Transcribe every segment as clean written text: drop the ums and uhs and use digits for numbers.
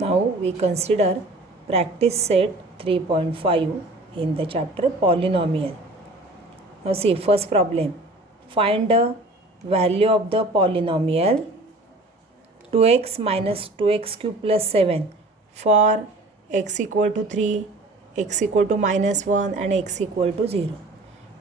Now we consider practice set 3.5 in the chapter polynomial. Now see, first problem. Find the value of the polynomial 2x minus 2x cube plus 7 for x equal to 3, x equal to minus 1 and x equal to 0.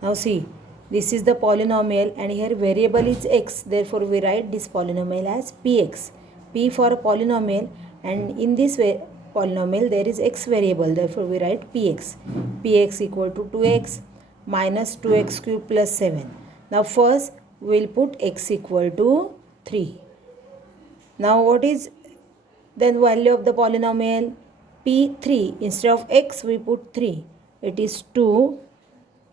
Now see, this is the polynomial and here variable is x. Therefore we write this polynomial as px. P for polynomial, and in this way polynomial there is x variable. Therefore we write px. Px equal to 2x minus 2x cube plus 7. Now first we will put x equal to 3. Now what is then value of the polynomial? P3. Instead of x we put 3. It is 2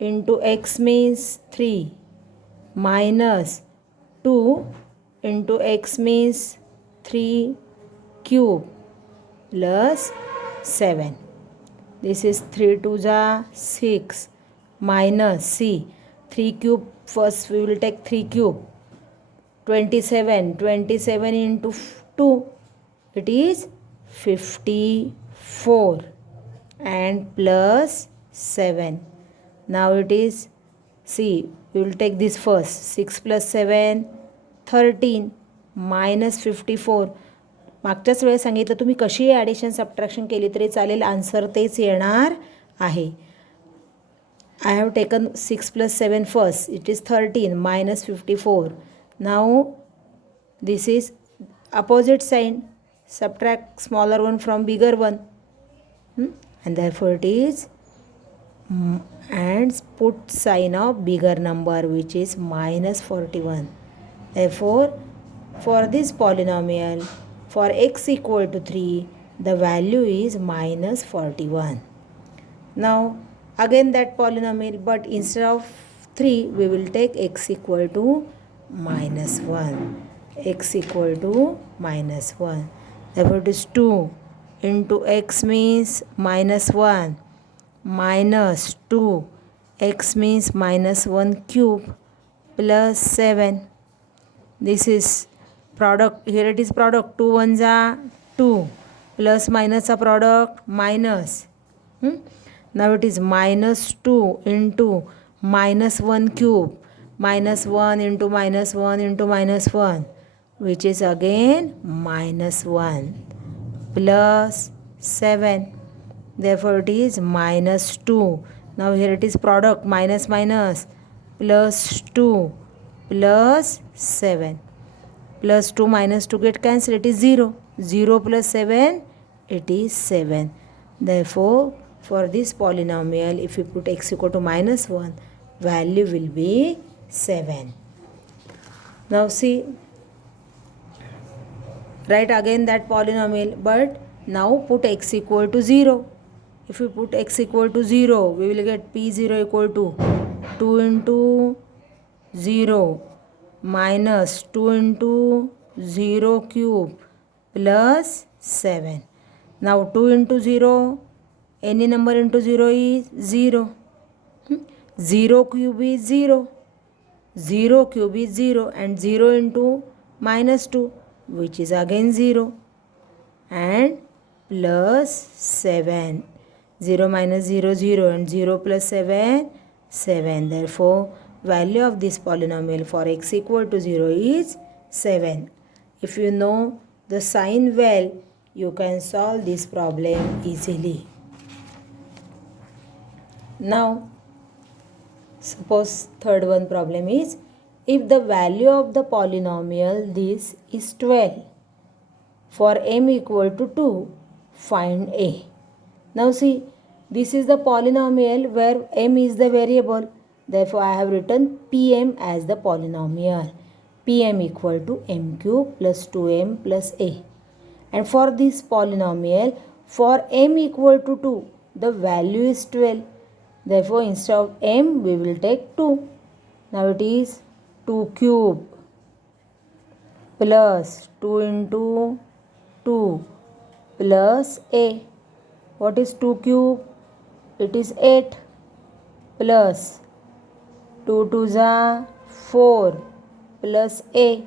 into x means 3 minus 2 into x means 3 cube plus 7. This is 3 to the 6 minus c 3 cube. First we will take 3 cube. 27 into 2 it is 54 and plus 7. Now it is, see, we will take this first. 6 plus 7 13 minus 54. मागच्याच वेळेस सांगितलं तुम्ही कशी addition subtraction केली तरी चालेल, आन्सर तेच येणार आहे. I have taken 6 plus 7 first. It is 13 minus 54. Now this is opposite sign. Subtract smaller one from bigger one. And therefore it is and put sign of bigger number, which is minus 41. Therefore for this polynomial, for x equal to 3, the value is minus 41. Now again that polynomial, but instead of 3 we will take x equal to minus 1. X equal to minus 1. Therefore it is 2 into x means minus 1 minus 2 x means minus 1 cube plus 7. This is product. Here it is product. 2 ones are 2 plus minus a product minus. Now it is minus 2 into minus 1 cube, minus 1 into minus 1 into minus 1, which is again minus 1 plus 7. Therefore it is minus 2. Now here it is product, minus minus plus 2 plus 7. Plus 2 minus 2 get cancelled. It is 0. 0 plus 7, it is 7. Therefore for this polynomial, if you put x equal to minus 1, value will be 7. Now see, write again that polynomial, but now put x equal to 0. If you put x equal to 0, we will get p0 equal to 2 into 0 minus 2 into 0 cube plus 7. Now 2 into 0, any number into 0 is 0. 0 cube is 0. 0 cube is 0 and 0 into minus 2, which is again 0, and plus 7. 0 minus 0, 0 and 0 plus 7, 7. Therefore value of this polynomial for x equal to 0 is 7. If you know the sign well, you can solve this problem easily. Now suppose third one problem is, if the value of the polynomial this is 12, for m equal to 2, find a. Now see, this is the polynomial where m is the variable. Therefore I have written pm as the polynomial. Pm equal to m cube plus 2m plus a. And for this polynomial, for m equal to 2, the value is 12. Therefore instead of m we will take 2. Now it is 2 cube plus 2 into 2 plus a. What is 2 cube? It is 8 plus 2 to the 4 plus a,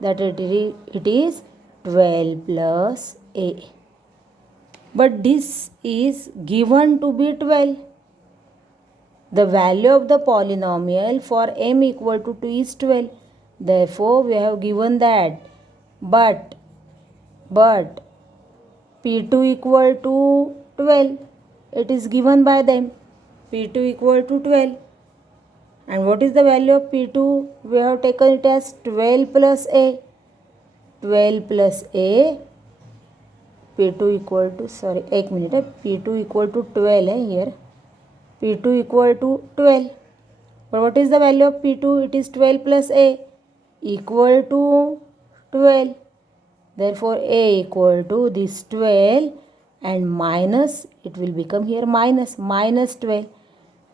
that it is 12 plus a. but this is given to be 12. The value of the polynomial for m equal to 2 is 12. Therefore, we have given that. But P2 equal to 12. It is given by them. P2 equal to 12. And what is the value of P2? We have taken it as 12 plus A. 12 plus A. P2 equal to, sorry, एक minute है. P2 equal to 12 है here. P2 equal to 12. But what is the value of P2? It is 12 plus A equal to 12. Therefore, A equal to this 12 and minus, it will become here minus 12.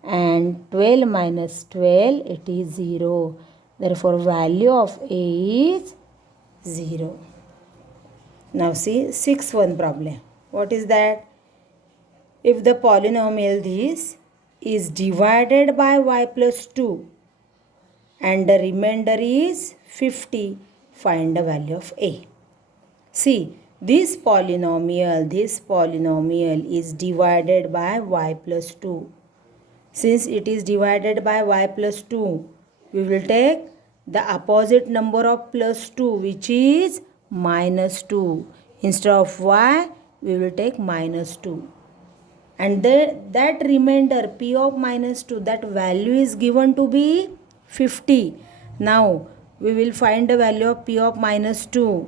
And 12 minus 12, it is 0. Therefore, value of A is 0. Now see, 6th problem. What is that? If the polynomial this is divided by y plus 2 and the remainder is 50, find the value of A. See, this polynomial is divided by y plus 2. Since it is divided by y plus 2, we will take the opposite number of plus 2, which is minus 2. Instead of y, we will take minus 2. And that remainder p of minus 2, that value is given to be 50. Now, we will find the value of p of minus 2.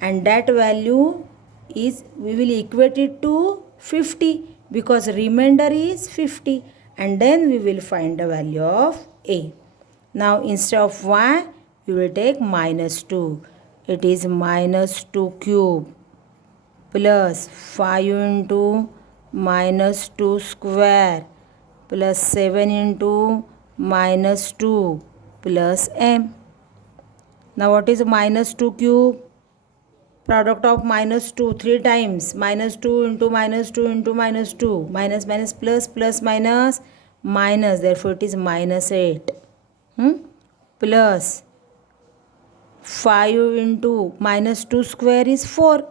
And that value is, we will equate it to 50 because remainder is 50. And then we will find the value of A. Now instead of y, we will take minus 2. It is minus 2 cube plus 5 into minus 2 square plus 7 into minus 2 plus m. Now what is minus 2 cube? Product of minus 2 3 times. Minus 2 into minus 2 into minus 2. Minus minus plus plus minus minus. Therefore it is minus 8. Plus 5 into minus 2 square is 4.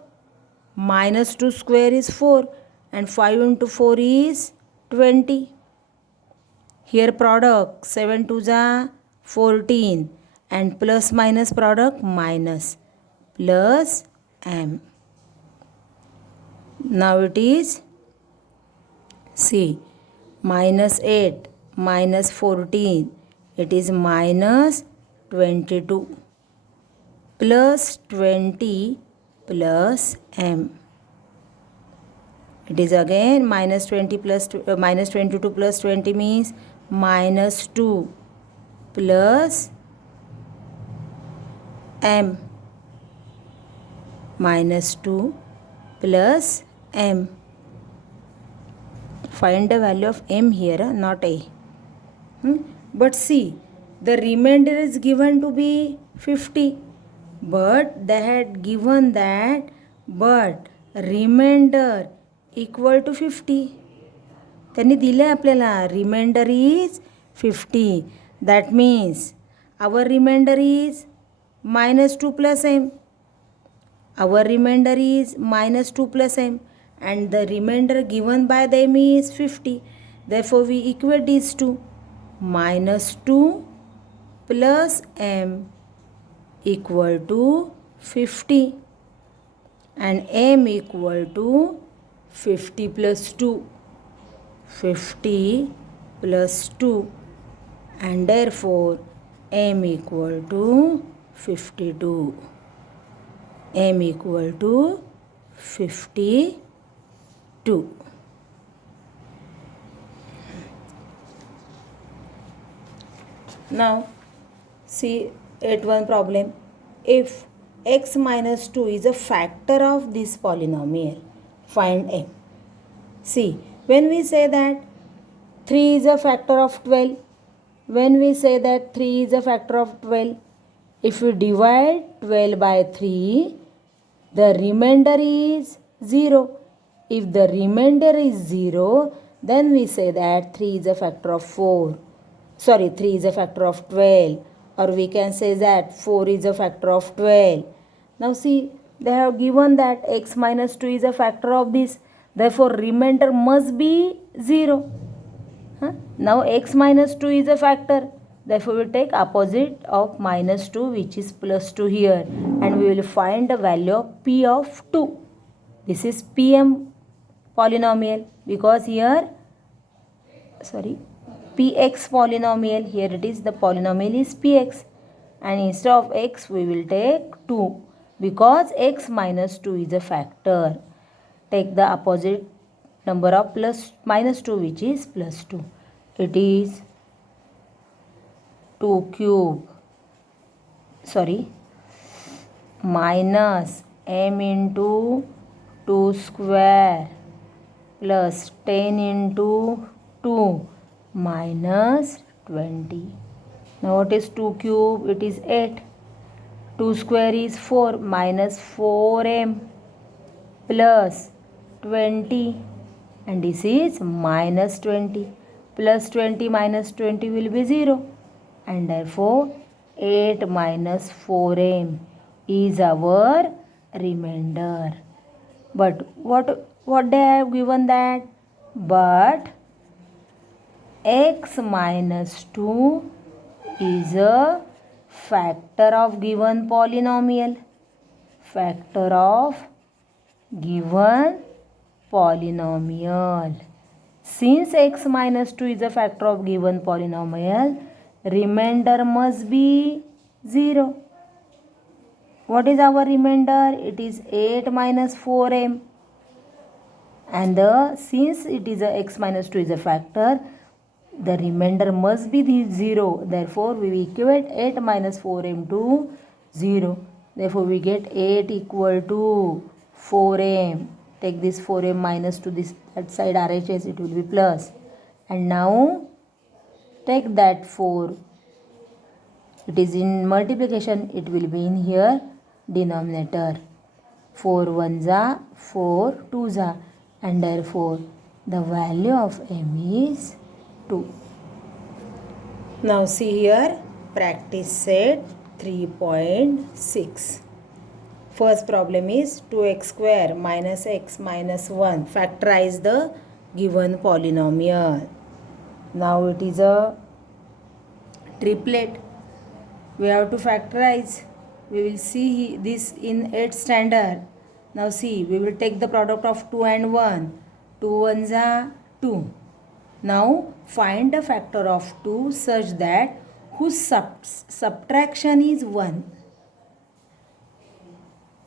Minus 2 square is 4. And 5 into 4 is 20. Here product 7 2 is 14. And plus minus product minus. Plus m. Now it is, see, minus 8 minus 14, it is minus 22 plus 20 plus m. It is again minus 20 plus minus 22 plus 20 means minus 2 plus m. Minus 2 plus m. Find the value of m here, not a. But see, the remainder is given to be 50. But they had given that, but remainder equal to 50. त्यांनी दिले आपल्याला remainder is 50. That means our remainder is minus 2 plus m. Our remainder is minus 2 plus m and the remainder given by them is 50. Therefore, we equate these two. Minus 2 plus m equal to 50 and m equal to 50 plus 2. 50 plus 2 and therefore m equal to 52. M equal to 52. Now see 8th problem. If x minus 2 is a factor of this polynomial, find m. See, when we say that 3 is a factor of 12, when we say that 3 is a factor of 12, if we divide 12 by 3, the remainder is 0. If the remainder is 0, then we say that 3 is a factor of 4. Sorry, 3 is a factor of 12. Or we can say that 4 is a factor of 12. Now see, they have given that x minus 2 is a factor of this, therefore remainder must be 0. Now x minus 2 is a factor, therefore we take opposite of minus 2, which is plus 2 here, and we will find the value of p of 2. This is pm polynomial, because here px polynomial, here it is, the polynomial is px, and instead of x we will take 2, because x minus 2 is a factor. Take the opposite number of minus 2, which is plus 2. It is 2 cube minus m into 2 square plus 10 into 2 minus 20. Now what is 2 cube? It is 8. 2 square is 4 minus 4m plus 20, and this is minus 20. Plus 20 minus 20 will be 0, and therefore 8 minus 4m is our remainder. But what they have given that? But x minus 2 is a factor of given polynomial. Factor of given polynomial. Since x minus 2 is a factor of given polynomial, remainder must be 0. What is our remainder? It is 8 minus 4m. And since it is a x minus 2 is a factor, the remainder must be the 0. Therefore, we equate 8 minus 4m to 0. Therefore, we get 8 equal to 4m. Take this 4m minus to that side RHS, it will be plus. And now take that 4. It is in multiplication, it will be in here denominator. 4 1s are 4 2s are, and therefore the value of m is 2. Now see here, practice set 3.6. First problem is 2x square minus x minus 1. Factorize the given polynomial. Now it is a triplet. We have to factorize. We will see this in 8th standard. Now see, we will take the product of 2 and 1. 2 1s are 2. Now find the factor of 2 such that whose subtraction is 1.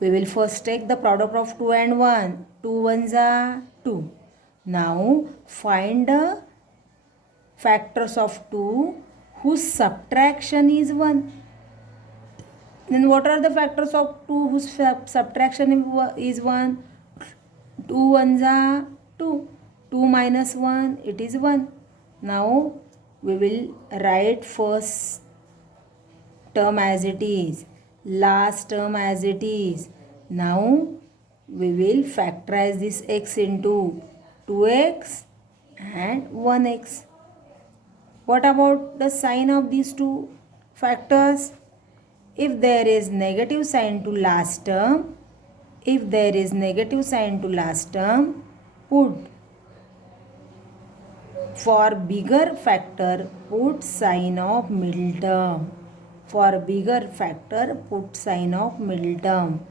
We will first take the product of 2 and 1. 2 1s are 2. Now find the factors of 2 whose subtraction is 1. Then what are the factors of 2 whose subtraction is 1? 2 1s are 2. 2 minus 1, it is 1. Now we will write first term as it is, last term as it is. Now we will factorize this x into 2x and 1x. What about the sign of these two factors? If there is negative sign to last term, put for bigger factor, put sign of middle term. For bigger factor, put sign of middle term.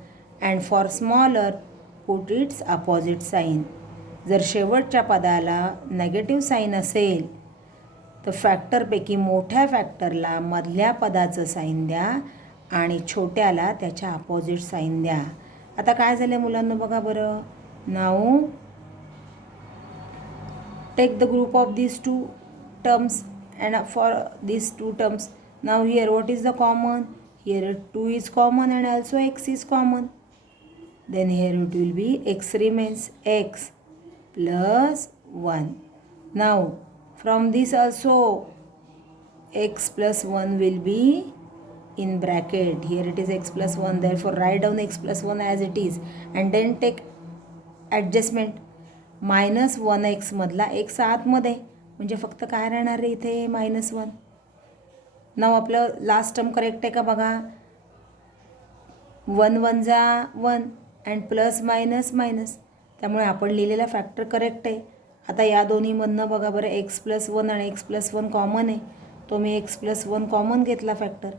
And for smaller, put its opposite sign. जर शेवटच्या पदाला negative sign असेल तर फॅक्टरपैकी मोठ्या फॅक्टरला मधल्या पदाचं साईन द्या आणि छोट्याला त्याच्या अपोजिट साईन द्या. आता काय झालं मुलांना बघा बरं. नाऊ take the group of these two terms, and for these two terms, now here what is the common? Here 2 is common and also x is common. Then here it will be x remains, x plus 1. Now from this also x plus 1 will be in bracket. Here it is x plus 1, therefore write down x plus 1 as it is, and then take adjustment. Minus 1x मधला x आतमध्ये, म्हणजे फक्त काय राहणार आहे इथे -1. नाव आपलं last term correct आहे का बघा. 1 1 जा 1 अँड प्लस मायनस मायनस, त्यामुळे आपण लिहिलेला फॅक्टर करेक्ट आहे. आता या दोन्हीमधनं बघा बरं, एक्स प्लस 1 आणि एक्स प्लस 1 कॉमन आहे, तो मी एक्स प्लस 1 कॉमन घेतला फॅक्टर.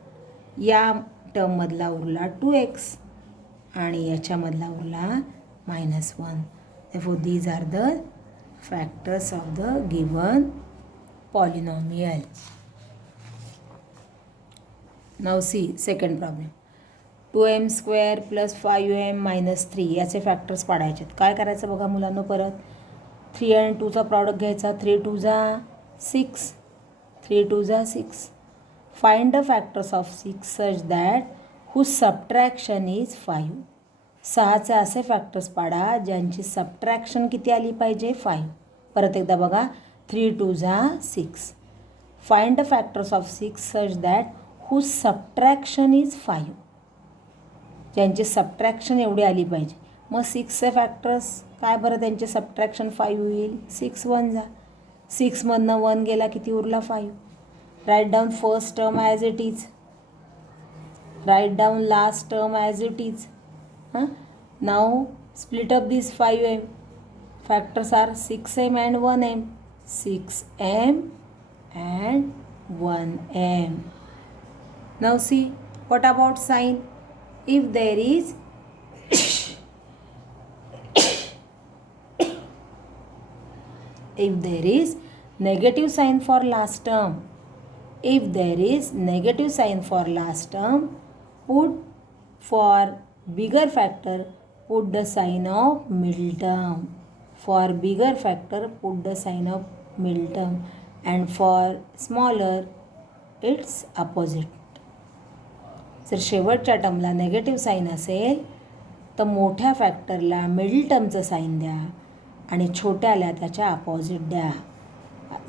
या टर्ममधला उरला 2x आणि याच्यामधला उरला -1. therefore these are the factors of the given polynomial. Now see second problem. 2m square plus 5m minus 3 याचे फॅक्टर्स पाडायचे. काय करायचं बघा मुलांनो, परत 3 आणि 2चा प्रॉडक्ट घ्यायचा. 3 2 जा 6, 3 2 जा 6. Find the factors of 6 such that whose subtraction is 5. 6चे असे फॅक्टर्स पाडा ज्यांची सबट्रॅक्शन किती आली पाहिजे, 5. परत एकदा बघा, 3 2 जा 6. Find the factors of 6 such that whose subtraction is 5. ज्यांची सबट्रॅक्शन एवढी आली पाहिजे. मग 6चे फॅक्टर्स काय बरं, त्यांचे सबट्रॅक्शन 5 होईल. 6 1 जा, 6मधनं 1 गेला, किती उरला 5. Write down first term as it is, write down last term as it is. Now split up this 5m. Factors are 6m and 1m. 6m and 1m. Now see, what about sign? If there is if there is negative sign for last term, if there is negative sign for last term, put for bigger factor put the sign of middle term. For bigger factor put the sign of middle term, and for smaller its opposite. जर शेवटच्या टर्मला negative sign असेल तर मोठ्या फॅक्टरला मिडल टर्मचं साईन द्या आणि छोट्याला त्याच्या अपोजिट द्या.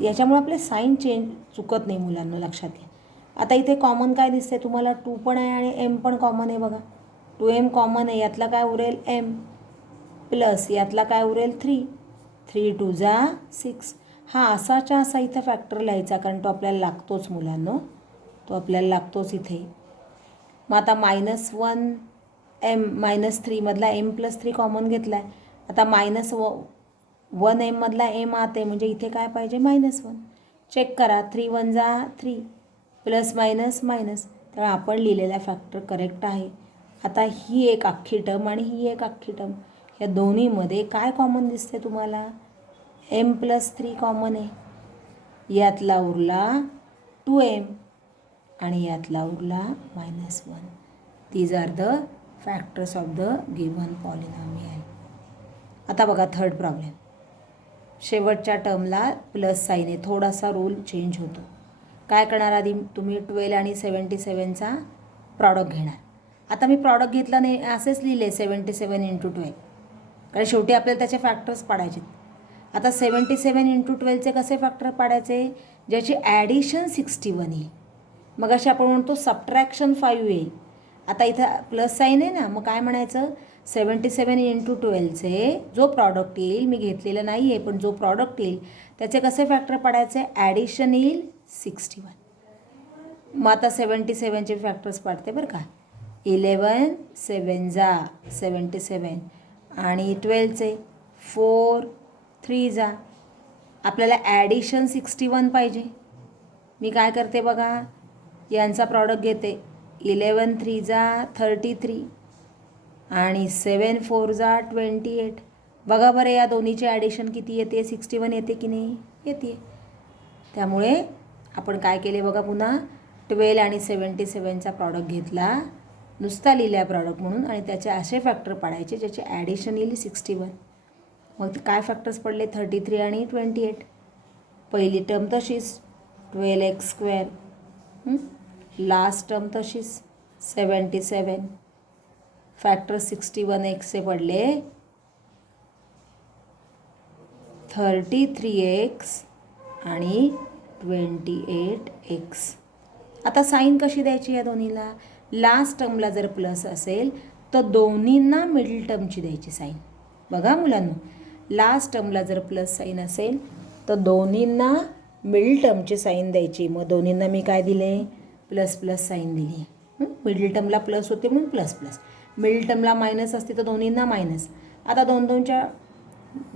याच्यामुळे आपले साईन चुकत नाही मुलांना, लक्षात घ्या. आता इथे कॉमन काय दिसते तुम्हाला, 2 पण आहे आणि m पण कॉमन आहे बघा. 2m कॉमन आहे, यातला काय उरेल m प्लस यातला काय उरेल 3. 3 2 जा 6. हा असाच्या असा इथं फॅक्टर लिहायचा, कारण तो आपल्याला लागतोच मुलांनो, तो आपल्याला लागतोच इथे. मग आता -1m -3 मधला m + 3 कॉमन घेतला आहे. आता -1m मधला m आते, म्हणजे इथे काय पाहिजे -1. चेक करा, 3 1 जा 3 प्लस मायनस मायनस, त्यामुळे आपण लिहिलेला फॅक्टर करेक्ट आहे. आता ही एक अख्खी टर्म आणि ही एक अख्खी टर्म, या दोन्हीमध्ये काय कॉमन दिसते तुम्हाला, m + 3 कॉमन आहे. यातला उरला 2m आणि यातला उरला -1. These are the factors of the given polynomial. आता बघा थर्ड प्रॉब्लेम. शेवटच्या टर्मला प्लस साईन आहे, थोडासा रूल चेंज होतो. काय करणार, आधी तुम्ही 12 आणि 77चा प्रॉडक्ट घेणार. आता मी प्रॉडक्ट घेतला नाही, असेच लिहिले 77 × 12, कारण शेवटी आपल्याला त्याचे फॅक्टर्स पाडायचे. आता 77 × 12चे कसे फॅक्टर पाडायचे, ज्याची ॲडिशन 61 येईल. मग अशी आपण म्हणतो सबट्रॅक्शन 5 येईल. आता इथं प्लस साईन आहे ना, मग काय म्हणायचं, 77 × 12चे जो प्रॉडक्ट येईल, मी घेतलेलं नाही आहे पण जो प्रॉडक्ट येईल त्याचे कसे फॅक्टर पाडायचे, ॲडिशन येईल 61. मग आता 77चे फॅक्टर्स पाडते बरं का. 11 7 जा 77 आणि 12चे 4 3 जा. आपल्याला ॲडिशन 61 पाहिजे. मी काय करते बघा, यांचा प्रॉडक्ट घेते. 11 3 जा 33 आणि 7 4 जा 28. बघा बरं या दोन्हीचे ॲडिशन किती येते, 61 येते की नाही, येते. त्यामुळे आपण काय केले बघा, पुन्हा 12 आणि 77चा प्रॉडक्ट घेतला, नुसता लिहिला प्रॉडक्ट म्हणून, आणि त्याचे असे फॅक्टर पाडायचे ज्याचे ॲडिशन येईल 61. मग काय फॅक्टर्स पडले, 33 आणि 28. पहिली टर्म तशीच 12x², लास्ट टर्म तशीच 77. फॅक्टर 61xचे पडले 33x आणि 28x. आता साईन कशी द्यायची या दोन्हीला, लास्ट टर्मला जर प्लस असेल तर दोन्हींना मिडल टर्मची द्यायची साईन. बघा मुलांनो, लास्ट टर्मला जर प्लस साईन असेल तर दोन्हींना मिडल टर्मची साईन द्यायची. मग दोन्हींना मी काय दिले, प्लस प्लस साईन दिली. मिडल टर्मला प्लस होते म्हणून प्लस प्लस. मिडल टर्मला मायनस असते तर दोन्हींना मायनस. आता 2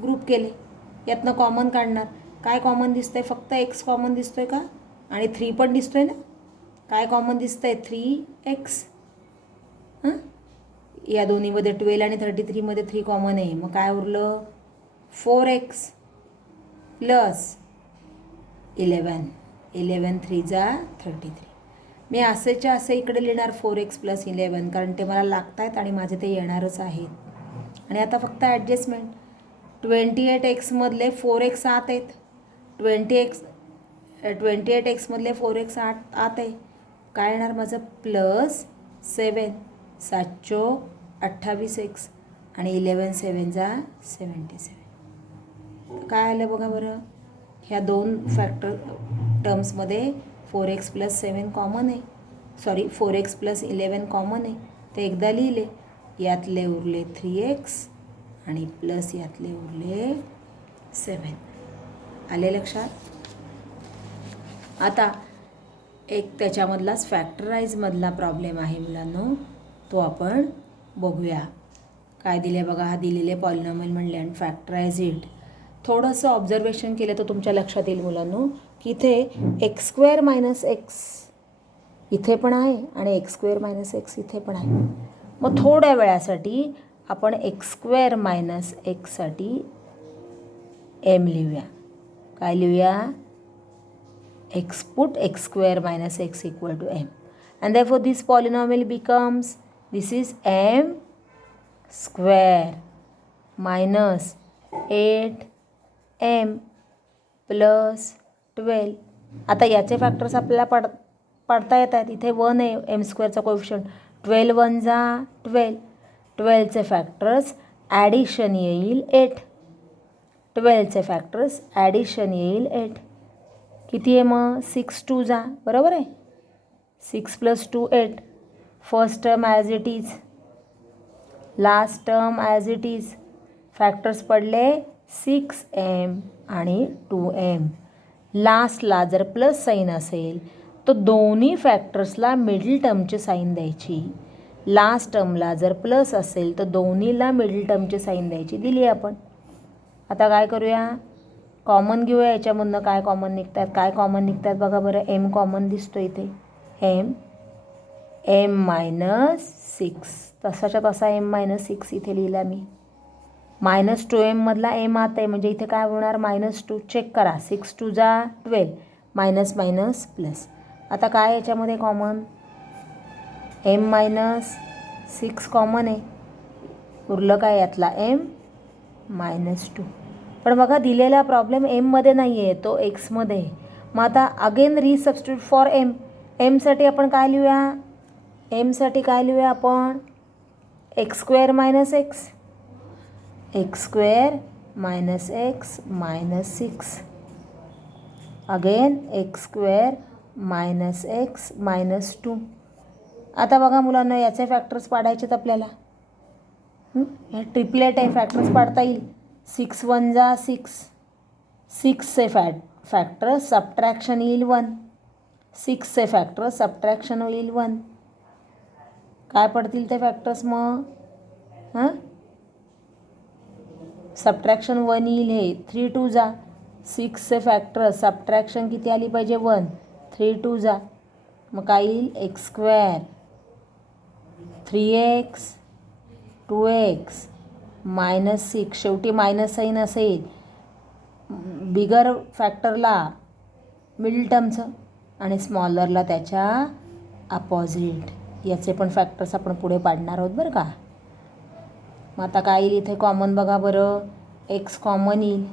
ग्रुप केले, यातनं कॉमन काढणार. काय कॉमन दिसतं आहे? फक्त एक्स कॉमन दिसतो आहे का? आणि 3 पण दिसतो आहे ना. काय कॉमन दिसतं आहे? 3x. हां, या दोन्हीमध्ये 12 आणि 33मध्ये 3 कॉमन आहे. मग काय उरलं? 4x plus 11. 11 3 जा 33. मी असेच्या असे इकडे लिहिणार 4x प्लस 11, कारण ते मला लागत आहेत आणि माझे ते येणारच आहेत. आणि आता फक्त ॲडजस्टमेंट. 28xमधले 4x आत आहेत. 28xमधले 4x आत आहे. काय येणार माझं? प्लस 7. 7 28x आणि 11 7 जा 77. काय आलं बघा बरं. ह्या 2 फॅक्टर टर्म्समध्ये 4x प्लस 7 कॉमन आहे. 4x प्लस 11 कॉमन आहे. ते एकदा लिहिले. यातले उरले 3x आणि प्लस यातले उरले 7. आले लक्षात? आता एक त्याच्यामधलाच फॅक्टराईजमधला प्रॉब्लेम आहे मुलांनो, तो आपण बघूया. काय दिले बघा. हा दिलेले पॉलिनॉमियल म्हणले आणि फॅक्टराईज इट. थोडंसं ऑब्झर्वेशन केलं तर तुमच्या लक्षात येईल मुलांनो की इथे x² मायनस एक्स इथे पण आहे आणि x² मायनस एक्स इथे पण आहे. मग थोड्या वेळासाठी आपण x² मायनस एक्ससाठी m लिहूया. काय लिहूया? put x² minus x equal to m, and therefore this polynomial becomes, this is m square minus 8m plus 12. आता याचे फॅक्टर्स आपल्याला पडता येतात. इथे 1 आहे एम स्क्वेअरचा कोएफिशियंट. 12 1 जा 12. 12चे फॅक्टर्स ॲडिशन येईल 8. 12चे फॅक्टर्स ॲडिशन येईल 8. किती आहे मग? 6 2 जा. बरोबर आहे. 6 प्लस 2 8. First term as it is, last term as it is. Factors पडले 6m आणि 2m. लास्टला जर प्लस साईन असेल तर दोन्ही फॅक्टर्सला मिडल टर्मची साईन द्यायची. लास्ट टर्मला जर प्लस असेल तर दोन्हीला मिडल टर्मची साईन द्यायची. दिली आपण. आता काय करूया? कॉमन घेऊया याच्यामधनं. काय कॉमन निघतात? काय कॉमन निघतात बघा बरं. एम कॉमन दिसतो इथे. M minus 6. तसाच्या तसा एम मायनस 6 इथे लिहिला मी. मायनस 2m मधला एम आत आहे म्हणजे इथे काय होणार? -2. चेक करा. 6 2 जा 12. Minus minus plus. आता काय याच्यामध्ये कॉमन? एम मायनस 6 कॉमन आहे. उरलं काय यातला? एम -2. पण बघा दिलेला प्रॉब्लेम एममध्ये नाही आहे, तो एक्समध्ये आहे. मग आता अगेन रिसबस्टिट्यूट फॉर एम. एमसाठी आपण काय लिहूया? एमसाठी काय लिहूया आपण? x² minus x. x² minus x minus 6. Again x² minus x minus 2. आता बघा मुलांना याचे फॅक्टर्स पाडायचेत आपल्याला. हे ट्रिपलेट आहे, फॅक्टर्स पाडता येईल. 6 1 जा 6. 6चे फॅक्टर सबट्रॅक्शन येईल 1. 6चे फॅक्टर सबट्रॅक्शन होईल 1. काय पडतील ते फॅक्टर्स मग? सबट्रॅक्शन 1 येईल. हे 3 2 जा. 6चे फॅक्टर सबट्रॅक्शन किती आली पाहिजे? 1. 3 2 जा. मग काय येईल? x² 3x 2x minus 6. शेवटी मायनस साईन असेल बिगर फॅक्टरला मिडल टर्मचं आणि स्मॉलरला त्याच्या अपोजिट. याचे पण फॅक्टर्स आपण पुढे पाडणार आहोत बरं का. मग आता काय येईल इथे कॉमन बघा बरं. एक्स कॉमन येईल.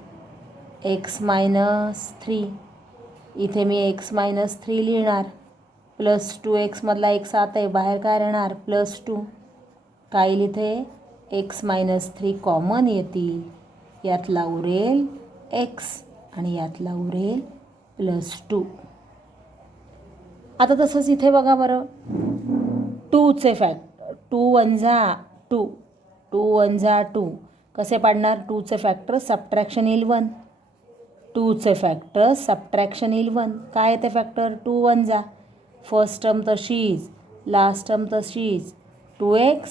X minus 3. इथे मी एक्स मायनस 3 लिहिणार. प्लस 2x मधला एक्स आत आहे, बाहेर काय राहणार? +2. काय येईल इथे? एक्स मायनस 3 कॉमन येतील. यातला उरेल एक्स आणि यातला उरेल +2. आता तसंच इथे बघा बरं. 2चे फॅक्टर 2 1 जा 2. 2 1 जा 2. कसे पाडणार? 2चे फॅक्टर सबट्रॅक्शन येईल 1. 2चे फॅक्टर सबट्रॅक्शन येईल 1. काय येते फॅक्टर? 2 1 जा. फर्स्ट टर्म तशीच, लास्ट टर्म तशीच. 2x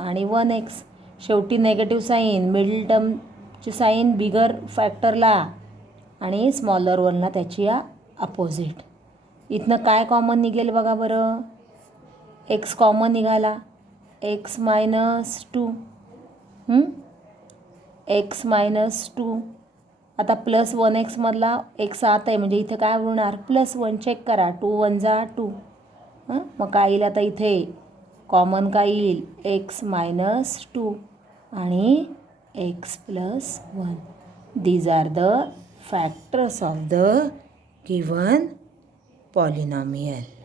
आणि 1x. शेवटी नेगेटिव्ह साईन, मिडल टर्मची साईन बिगर फॅक्टरला आणि स्मॉलर वनला त्याची अपोजिट. इथनं काय कॉमन निघेल बघा बरं. एक्स कॉमन निघाला, एक्स मायनस 2. X minus 2. आता प्लस 1x मधला एक्स आत आहे म्हणजे इथे काय होणार, +1. चेक करा, 2 1 जा 2. मग काय येईल आता इथे कॉमन काय येईल, एक्स मायनस 2 आणि x plus 1. These are the factors of the given polynomial.